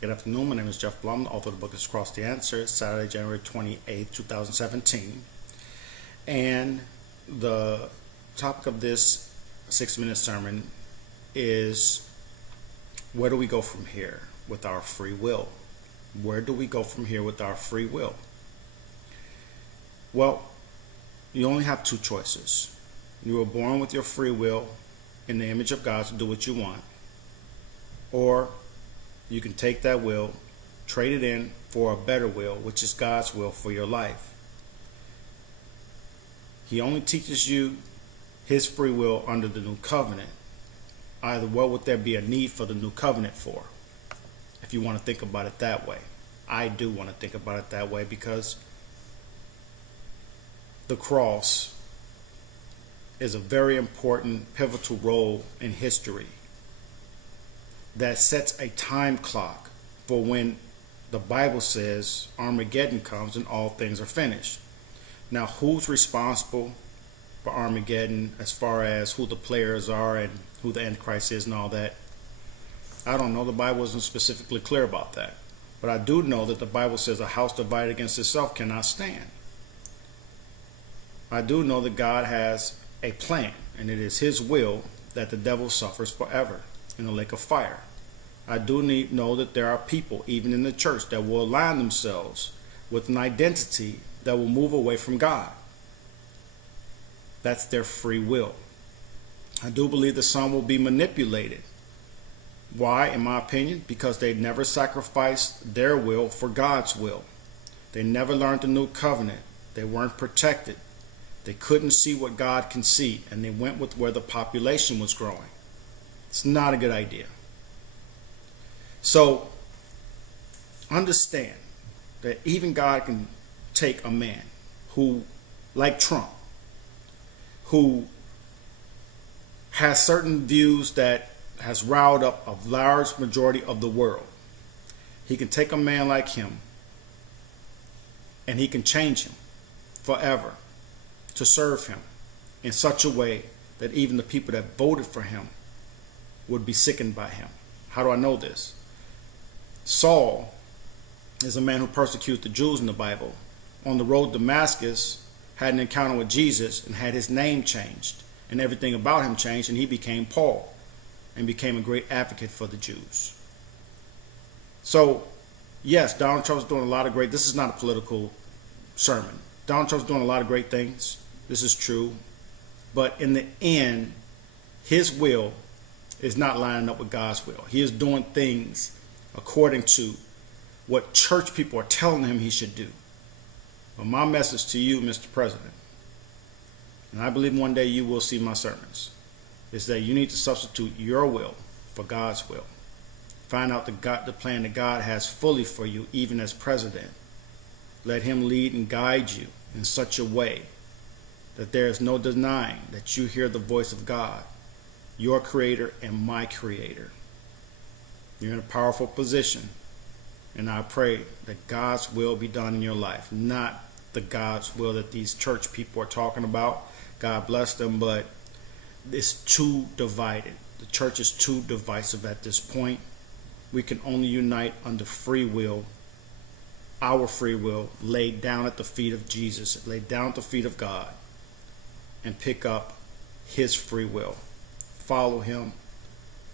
Good afternoon. My name is Jeff Blum, the author of the book is Cross the Answer. It's Saturday, January 28th, 2017. And the topic of this 6-minute sermon is, where do we go from here with our free will? Where do we go from here with our free will? Well, you only have two choices. You were born with your free will in the image of God to do what you want, or you can take that will, trade it in for a better will, which is God's will for your life. He only teaches you his free will under the new covenant. Either what would there be a need for the new covenant for? If you want to think about it that way. I do want to think about it that way because the cross is a very important, pivotal role in history that sets a time clock for when the Bible says Armageddon comes and all things are finished. Now, who's responsible for Armageddon as far as who the players are and who the Antichrist is and all that? I don't know. The Bible isn't specifically clear about that. But I do know that the Bible says a house divided against itself cannot stand. I do know that God has a plan, and it is his will that the devil suffers forever in the lake of fire. I do know that there are people, even in the church, that will align themselves with an identity that will move away from God. That's their free will. I do believe that some will be manipulated. Why, in my opinion? Because they never sacrificed their will for God's will. They never learned the new covenant. They weren't protected. They couldn't see what God can see, and they went with where the population was growing. It's not a good idea. So, understand that even God can take a man who, like Trump, who has certain views that has riled up a large majority of the world. He can take a man like him and he can change him forever to serve him in such a way that even the people that voted for him would be sickened by him. How do I know this? Saul is a man who persecuted the Jews in the Bible. On the road to Damascus, had an encounter with Jesus and had his name changed and everything about him changed, and he became Paul and became a great advocate for the Jews. So, yes, Donald Trump's doing a lot of great. This is not a political sermon. Donald Trump's doing a lot of great things. This is true. But in the end, his will is not lining up with God's will. He is doing things according to what church people are telling him he should do. But my message to you, Mr. President, and I believe one day you will see my sermons, is that you need to substitute your will for God's will. Find out the plan that God has fully for you, even as president. Let him lead and guide you in such a way that there is no denying that you hear the voice of God, your creator and my creator. You're in a powerful position, and I pray that God's will be done in your life, not the God's will that these church people are talking about. God bless them, but it's too divided. The church is too divisive at this point. We can only unite under free will, our free will, laid down at the feet of Jesus, laid down at the feet of God, and pick up his free will. Follow him,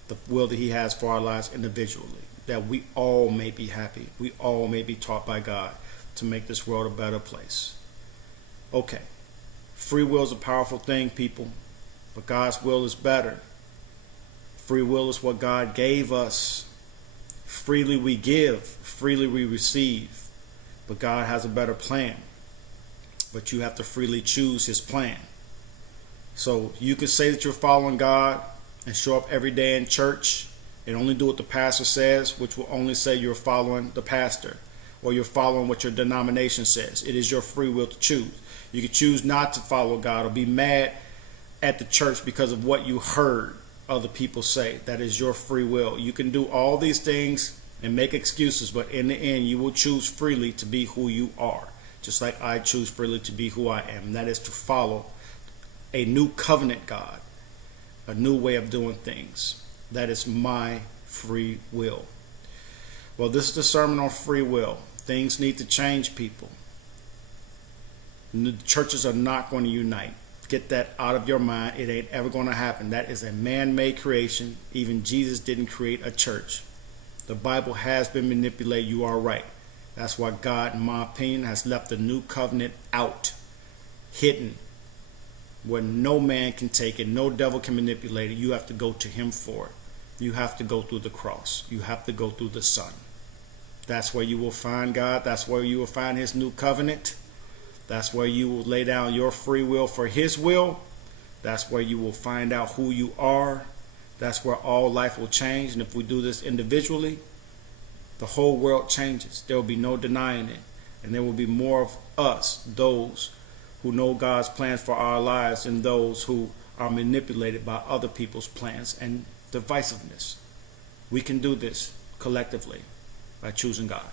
the will that he has for our lives individually, that we all may be happy, we all may be taught by God to make this world a better place. Okay, free will is a powerful thing, people, but God's will is better. Free will is what God gave us. Freely we give, freely we receive, but God has a better plan. But you have to freely choose his plan. So you can say that you're following God and show up every day in church and only do what the pastor says, which will only say you're following the pastor or you're following what your denomination says. It is your free will to choose. You can choose not to follow God or be mad at the church because of what you heard other people say. That is your free will. You can do all these things and make excuses, but in the end you will choose freely to be who you are, just like I choose freely to be who I am. And that is to follow a new covenant God, a new way of doing things. That is my free will. Well, this is the sermon on free will. Things need to change, people. The churches are not going to unite. Get that out of your mind. It ain't ever going to happen. That is a man-made creation. Even Jesus didn't create a church. The Bible has been manipulated. You are right. That's why God, in my opinion, has left the new covenant out, hidden, where no man can take it, no devil can manipulate it. You have to go to him for it. You have to go through the cross. You have to go through the Son. That's where you will find God. That's where you will find his new covenant. That's where you will lay down your free will for his will. That's where you will find out who you are. That's where all life will change. And if we do this individually, the whole world changes. There will be no denying it. And there will be more of us, those who know God's plans for our lives, and those who are manipulated by other people's plans and divisiveness. We can do this collectively by choosing God.